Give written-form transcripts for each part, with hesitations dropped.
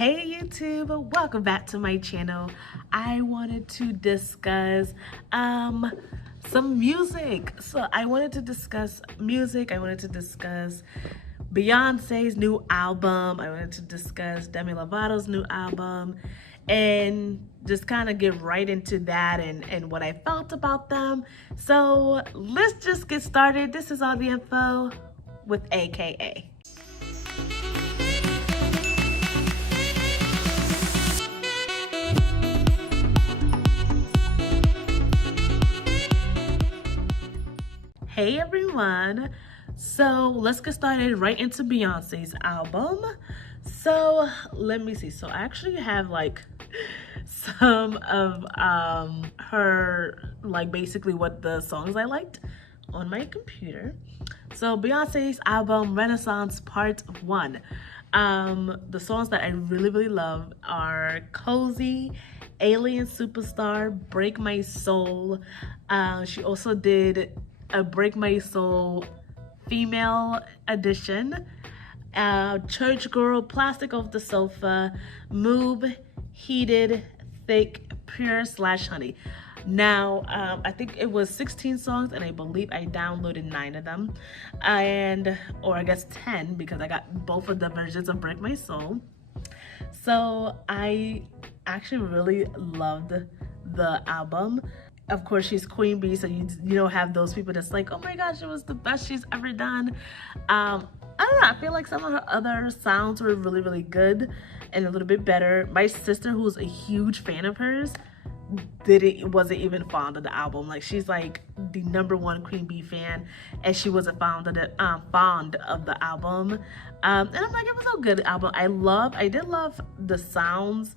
Hey YouTube, welcome back to my channel. I wanted to discuss some music. So I wanted to discuss music. I wanted to discuss Beyonce's new album. I wanted to discuss Demi Lovato's new album and just kind of get right into that and what I felt about them. So let's just get started. This is all the info with aka. Hey everyone, so let's get started right into Beyonce's album. So let me see. So I actually have like some of her, like basically what the songs I liked on my computer. So Beyonce's album Renaissance Part 1. The songs that I really love are Cozy, Alien Superstar, Break My Soul. She also did a Break My Soul female edition, Church Girl, Plastic Off the Sofa, Move, Heated, Thick, Pure / Honey. Now, I think it was 16 songs and I believe I downloaded 9 of them, or I guess 10 because I got both of the versions of Break My Soul. So I actually really loved the album. Of course, she's Queen Bee, so you don't have those people that's like, oh my gosh, it was the best she's ever done. I don't know, I feel like some of her other sounds were really good and a little bit better. My sister, who's a huge fan of hers, wasn't even fond of the album. Like, she's like the #1 Queen Bee fan, and she wasn't fond of the album. And I'm like, it was a good album. I did love the sounds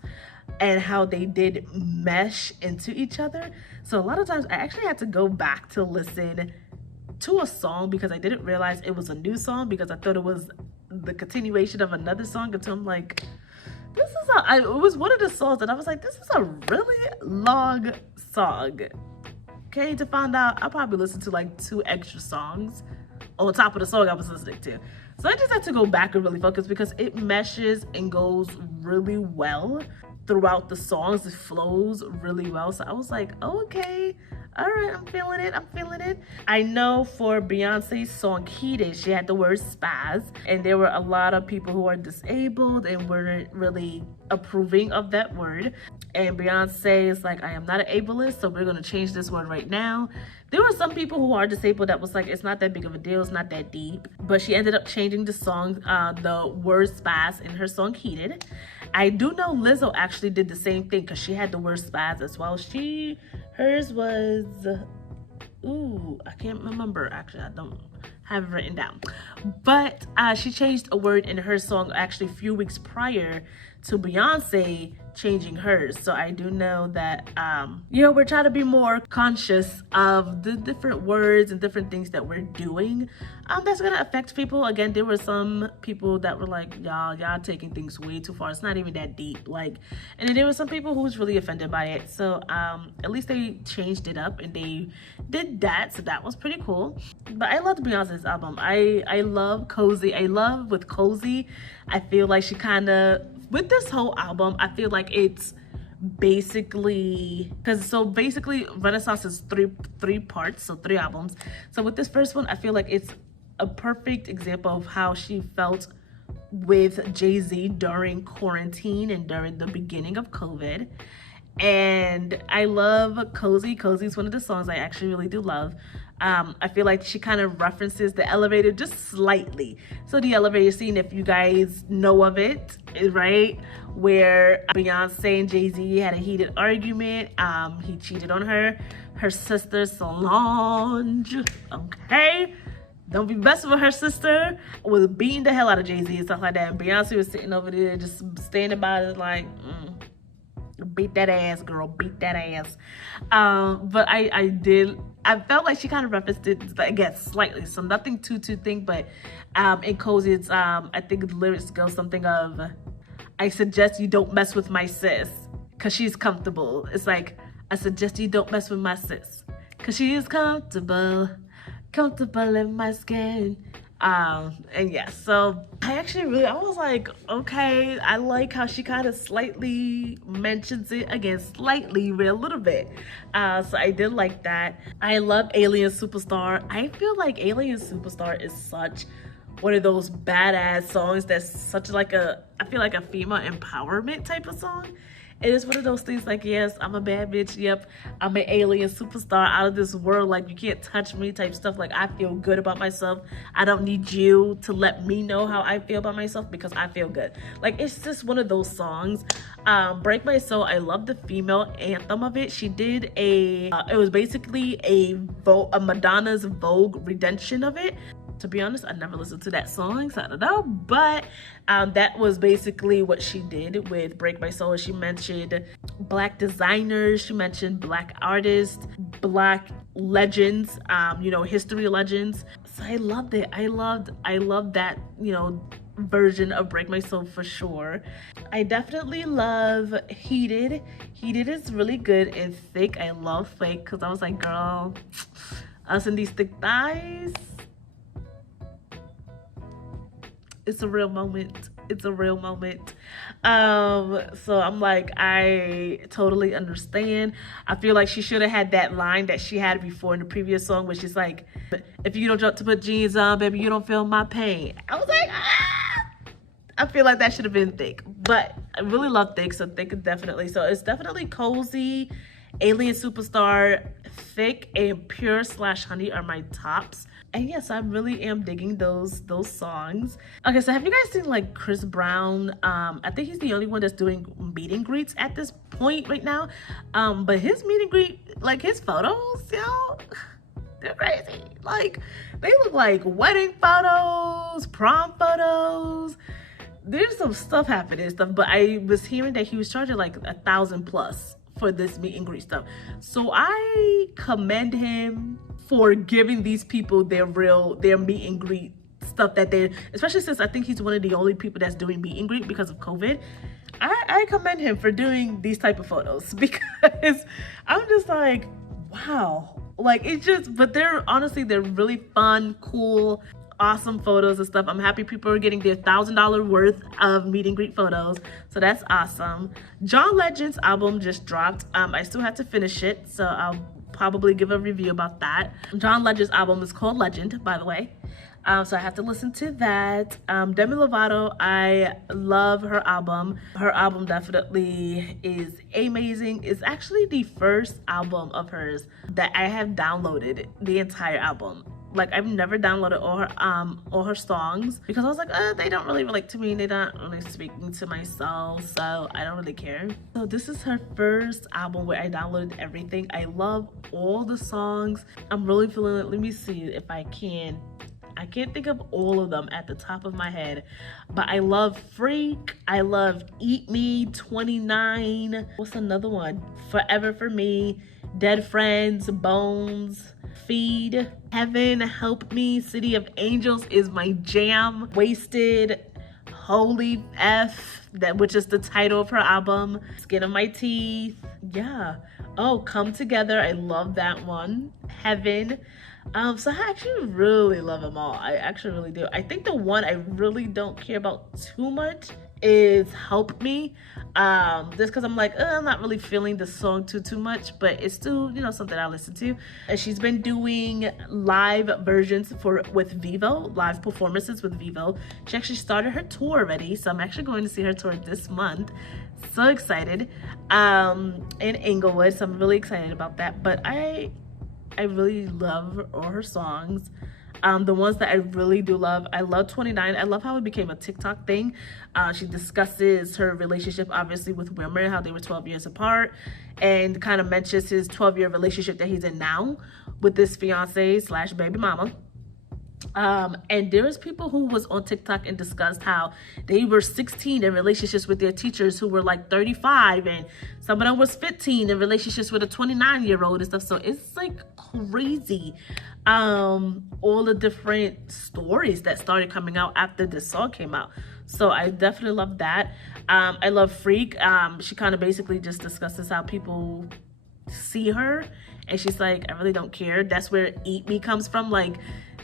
and how they did mesh into each other. So a lot of times I actually had to go back to listen to a song because I didn't realize it was a new song, because I thought it was the continuation of another song until I'm like, it was one of the songs that I was like, this is a really long song. Okay, to find out, I probably listened to like 2 extra songs on top of the song I was listening to. So I just had to go back and really focus because it meshes and goes really well throughout the songs. It flows really well. So I was like, oh, okay, all right, I'm feeling it. I know for Beyonce's song Heated, she had the word spaz, and there were a lot of people who are disabled and weren't really approving of that word. And Beyonce is like, I am not an ableist, so we're gonna change this word right now. There were some people who are disabled that was like, it's not that big of a deal, it's not that deep. But she ended up changing the song, the word spaz in her song Heated. I do know Lizzo actually did the same thing because she had the word spaz as well. Hers was, I can't remember. Actually, I don't have it written down. But she changed a word in her song actually a few weeks prior to Beyonce changing hers. So I do know that, we're trying to be more conscious of the different words and different things that we're doing. That's gonna affect people. Again, there were some people that were like, y'all taking things way too far. It's not even that deep. Like, and then there were some people who was really offended by it. So at least they changed it up and they did that. So that was pretty cool. But I loved Beyonce's album. I love Cozy. I love with Cozy, I feel like she kind of, with this whole album, I feel like it's basically, basically Renaissance is three parts, so 3 albums. So with this first one, I feel like it's a perfect example of how she felt with Jay-Z during quarantine and during the beginning of COVID. And I love Cozy. Cozy is one of the songs I actually really do love. I feel like she kind of references the elevator just slightly. So the elevator scene, if you guys know of it, right? Where Beyonce and Jay-Z had a heated argument. He cheated on her. Her sister Solange, okay? Don't be messing with her sister. Was beating the hell out of Jay-Z and stuff like that. And Beyonce was sitting over there just standing by it like, beat that ass, girl, beat that ass. But I felt like she kind of referenced it again slightly, so nothing too thick. But in Cozy, it's I think the lyrics go something of, I suggest you don't mess with my sis because she's comfortable. It's like, I suggest you don't mess with my sis because she is comfortable in my skin. And yeah, so I was like, okay, I like how she kind of slightly mentions it again, slightly, but a little bit. So I did like that. I love Alien Superstar. I feel like Alien Superstar is such one of those badass songs that's such like I feel like a female empowerment type of song. It is one of those things like, yes, I'm a bad bitch. Yep, I'm an alien superstar out of this world. Like, you can't touch me type stuff. Like, I feel good about myself. I don't need you to let me know how I feel about myself because I feel good. Like, it's just one of those songs. Break My Soul, I love the female anthem of it. She did it was basically a Madonna's Vogue redemption of it. To be honest, I never listened to that song, so I don't know. But that was basically what she did with Break My Soul. She mentioned Black designers, she mentioned Black artists, Black legends, you know, history legends. So I loved it. I loved that, you know, version of Break My Soul for sure. I definitely love Heated. Heated is really good, and Thick. I love Thick because I was like, girl, us and these thick thighs. It's a real moment. It's a real moment. So I'm like, I totally understand. I feel like she should have had that line that she had before in the previous song where she's like, if you don't jump to put jeans on, baby, you don't feel my pain. I was like, ah! I feel like that should have been Thick. But I really love Thick, so Thick is definitely, so it's definitely Cozy, Alien Superstar, Thick, and Pure / Honey are my tops. And yes, I really am digging those songs. Okay, so have you guys seen like Chris Brown? I think he's the only one that's doing meet and greets at this point right now. But his meet and greet, like his photos, yo, they're crazy. Like, they look like wedding photos, prom photos. There's some stuff happening and stuff, but I was hearing that he was charging like $1,000+ for this meet and greet stuff. So I commend him for giving these people their meet and greet stuff that they, especially since I think he's one of the only people that's doing meet and greet because of COVID. I commend him for doing these type of photos because I'm just like, wow. Like, it just, but they're really fun, cool, awesome photos and stuff. I'm happy people are getting their $1,000 worth of meet and greet photos, so that's awesome. John Legend's album just dropped. I still have to finish it, so I'll probably give a review about that. John Legend's album is called Legend, by the way. So I have to listen to that. Demi Lovato, I love her album. Her album definitely is amazing. It's actually the first album of hers that I have downloaded the entire album. Like, I've never downloaded all her songs because I was like, they don't really relate to me. They're not really speaking to my soul, so I don't really care. So this is her first album where I downloaded everything. I love all the songs. I'm really feeling it. Let me see if I can. I can't think of all of them at the top of my head, but I love Freak. I love Eat Me, 29. What's another one? Forever for Me, Dead Friends, Bones, Feed, Heaven, Help Me, City of Angels is my jam. Wasted, Holy F, which is the title of her album. Skin of My Teeth, yeah. Oh, Come Together, I love that one. Heaven. So I actually really love them all. I actually really do. I think the one I really don't care about too much is Help Me. Just because I'm like, I'm not really feeling the song too much, but it's still, you know, something I listen to. And she's been doing live versions with Vevo, live performances with Vevo. She actually started her tour already, so I'm actually going to see her tour this month. So excited. In Inglewood, so I'm really excited about that. But I really love all her songs. The ones that I really do love, I love 29. I love how it became a TikTok thing. She discusses her relationship, obviously, with Wilmer, how they were 12 years apart, and kind of mentions his 12-year relationship that he's in now with this fiance / baby mama. And there's people who was on TikTok and discussed how they were 16 in relationships with their teachers who were like 35, and some of them was 15 in relationships with a 29-year-old and stuff. So it's like crazy, all the different stories that started coming out after this song came out. So I definitely love that. I love Freak. She kind of basically just discusses how people see her, and she's like, I really don't care. That's where Eat Me comes from. Like,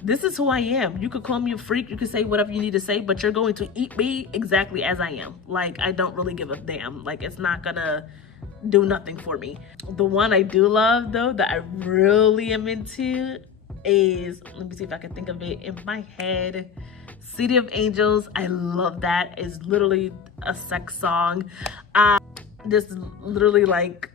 this is who I am. You could call me a freak, you could say whatever you need to say, but you're going to eat me exactly as I am. Like, I don't really give a damn. Like, it's not gonna do nothing for me. The one I do love though, that I really am into is, let me see if I can think of it in my head, City of Angels. I love that. It's literally a sex song. This is literally like,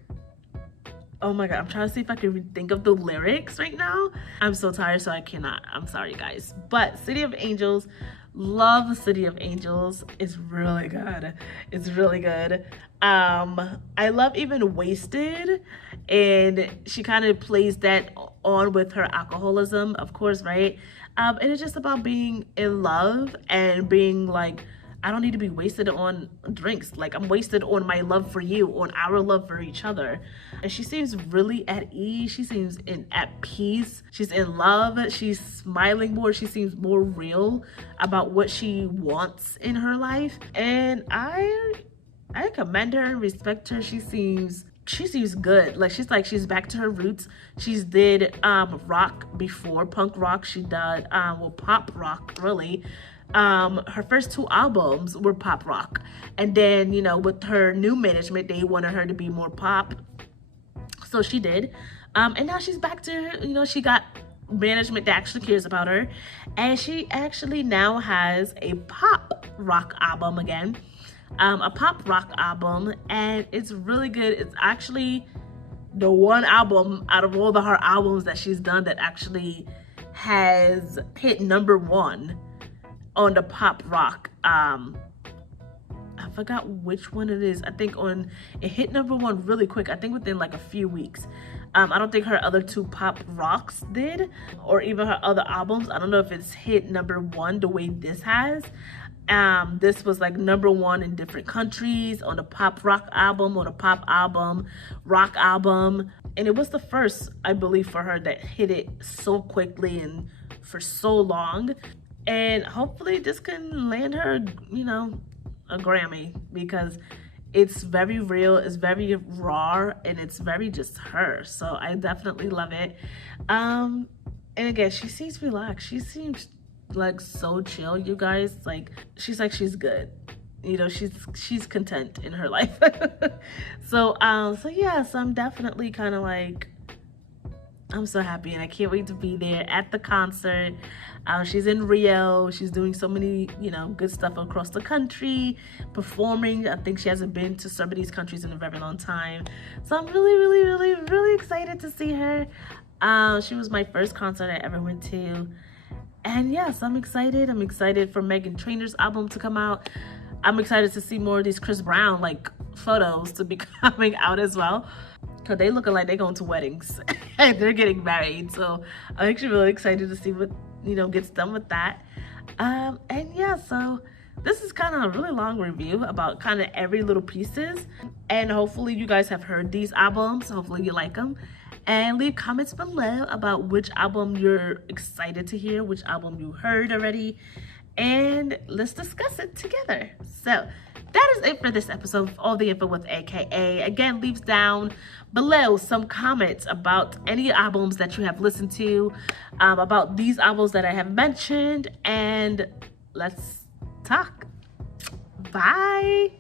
oh my god, I'm trying to see if I can think of the lyrics right now. I'm so tired, so I cannot. I'm sorry, guys. But City of Angels, love City of Angels. It's really good. It's really good. I love even Wasted, and she kind of plays that on with her alcoholism, of course, right? And it's just about being in love and being like, I don't need to be wasted on drinks. Like, I'm wasted on my love for you, on our love for each other. And she seems really at ease. She seems at peace. She's in love. She's smiling more. She seems more real about what she wants in her life. And I commend her and respect her. She seems good. Like, she's back to her roots. She's did rock before, punk rock. She did well, pop rock, really. Her first 2 albums were pop rock, and then, you know, with her new management, they wanted her to be more pop, so she did. And now she's back to, you know, she got management that actually cares about her, and she actually now has a pop rock album again, a pop rock album, and it's really good. It's actually the one album out of all her albums that she's done that actually has hit #1 on the pop rock. I forgot which one it is. I think it hit #1 really quick. I think within like a few weeks. I don't think her other 2 pop rocks did, or even her other albums. I don't know if it's hit #1 the way this has. This was like #1 in different countries on the pop rock album, on a pop album, rock album. And it was the first, I believe, for her that hit it so quickly and for so long. And hopefully this can land her, you know, a Grammy, because it's very real, it's very raw, and it's very just her. So I definitely love it. And again, she seems relaxed. She seems like so chill, you guys. Like, she's good. You know, she's content in her life. So yeah, so I'm definitely kind of like, I'm so happy, and I can't wait to be there at the concert. She's in Rio. She's doing so many, you know, good stuff across the country, performing. I think she hasn't been to some of these countries in a very long time. So I'm really, really, really, really excited to see her. She was my first concert I ever went to. And yes, I'm excited. I'm excited for Meghan Trainor's album to come out. I'm excited to see more of these Chris Brown, like, photos to be coming out as well, because they looking like they're going to weddings and they're getting married. So I'm actually really excited to see what, you know, gets done with that. And yeah, so this is kind of a really long review about kind of every little pieces, and hopefully you guys have heard these albums. Hopefully you like them, and leave comments below about which album you're excited to hear, which album you heard already, and let's discuss it together. So that is it for this episode of All the Info with AKA. Again, leave down below some comments about any albums that you have listened to, about these albums that I have mentioned, and let's talk. Bye.